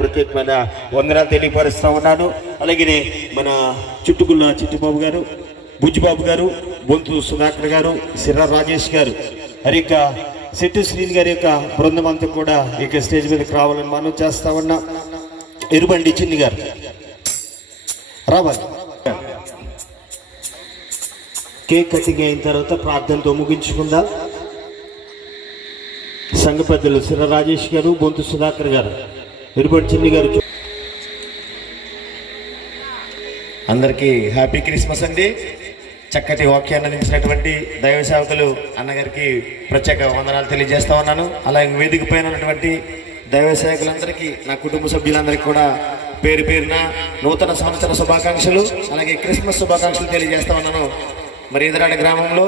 ప్రత్యేకమైన వందనాలు తెలియపరుస్తా ఉన్నాను. అలాగే మన చుట్టుకున్న చిట్టుబాబు గారు, బుజ్జిబాబు గారు, బొంతు సుధాకర్ గారు, సిర్రా రాజేష్ గారు, మరి యొక్క శెట్టి శ్రీని గారి యొక్క బృందం అంతా కూడా ఇక స్టేజ్ మీదకి రావాలని మనం చేస్తా ఉన్నా. ఎరుబండి చిన్ని గారు రావాలి. కేక్ కటింగ్ అయిన తర్వాత ప్రార్థనతో ముగించుకుందాం. సంఘ పెద్దలు సిర్రా రాజేష్ గారు, బొంతు సుధాకర్ గారు, ఎరుబండి చిన్ని గారు. అందరికీ హ్యాపీ క్రిస్మస్ అండి. చక్కటి వాక్యాన్ని అందించినటువంటి దైవ సేవకులు అన్నగారికి ప్రత్యేక వందనాలు తెలియజేస్తా ఉన్నాను. అలాగే వేదిక పైన ఉన్నటువంటి దైవ సేవకులందరికీ, నా కుటుంబ సభ్యులందరికీ కూడా పేరు పేరున నూతన సంవత్సర శుభాకాంక్షలు, అలాగే క్రిస్మస్ శుభాకాంక్షలు తెలియజేస్తా ఉన్నాను. మరి ఎదురాడ గ్రామంలో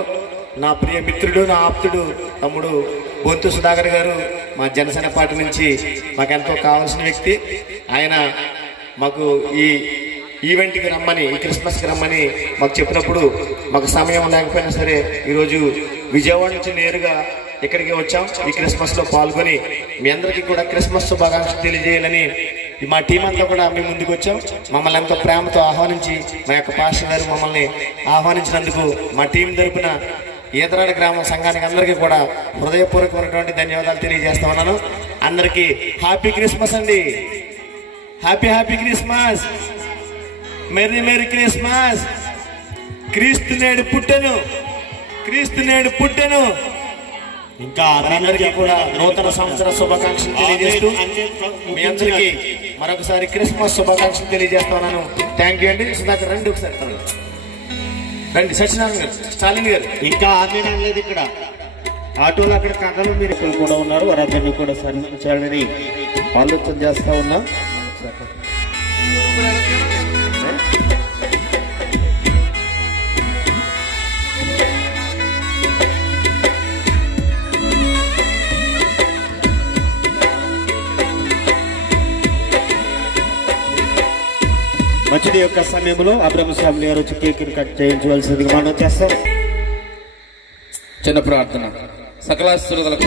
నా ప్రియ మిత్రుడు, నా ఆప్తుడు తమ్ముడు బొంతు సుధాకర్ గారు మా జనసేన పార్టీ నుంచి మాకెంతో కావాల్సిన వ్యక్తి. ఆయన మాకు ఈ ఈవెంట్కి రమ్మని, ఈ క్రిస్మస్కి రమ్మని మాకు చెప్పినప్పుడు మాకు సమయం లేకపోయినా సరే ఈరోజు విజయవాడ నుంచి నేరుగా ఇక్కడికి వచ్చాం. ఈ క్రిస్మస్లో పాల్గొని మీ అందరికీ కూడా క్రిస్మస్ శుభాకాంక్షలు తెలియజేయాలని మా టీం అంతా కూడా మీ ముందుకు వచ్చాం. మమ్మల్ని ఎంతో ప్రేమతో ఆహ్వానించి మా యొక్క పాస్టర్ గారు మమ్మల్ని ఆహ్వానించినందుకు మా టీం తరపున ఈదరాడ గ్రామ సంఘానికి అందరికీ కూడా హృదయపూర్వకమైనటువంటి ధన్యవాదాలు తెలియజేస్తా ఉన్నాను. అందరికీ హ్యాపీ క్రిస్మస్ అండి. Happy happy Christmas, merry merry Christmas. క్రీస్తు నేడు పుట్టెను, క్రీస్తు నేడు పుట్టెను. ఇంకా అందరికీ కూడా నూతన సంవత్సర శుభాకాంక్షలు తెలియజేస్తూ మీ అందరికీ మరొకసారి క్రిస్మస్ శుభాకాంక్షలు తెలియజేస్తున్నాను. థ్యాంక్ యూ అండి. సుధాకర్ రండి ఒకసారి, రండి. సత్యనారాయణ గారు, స్టాలిన్ గారు. ఇంకా ఆమె లేదు ఇక్కడ ఆటోలు అక్కడ కథలు మీరు ఇక్కడ కూడా ఉన్నారు. వారందరినీ కూడా సన్మానించాలని ఆలోచన చేస్తా ఉన్నా. మంచిది యొక్క సమయంలో అబ్రహ్మ స్వామి గారు వచ్చి కేక్ కట్ చేయించవలసిందిగా మనం చేస్తాం. చిన్న ప్రార్థన. సకల శ్రోతలకు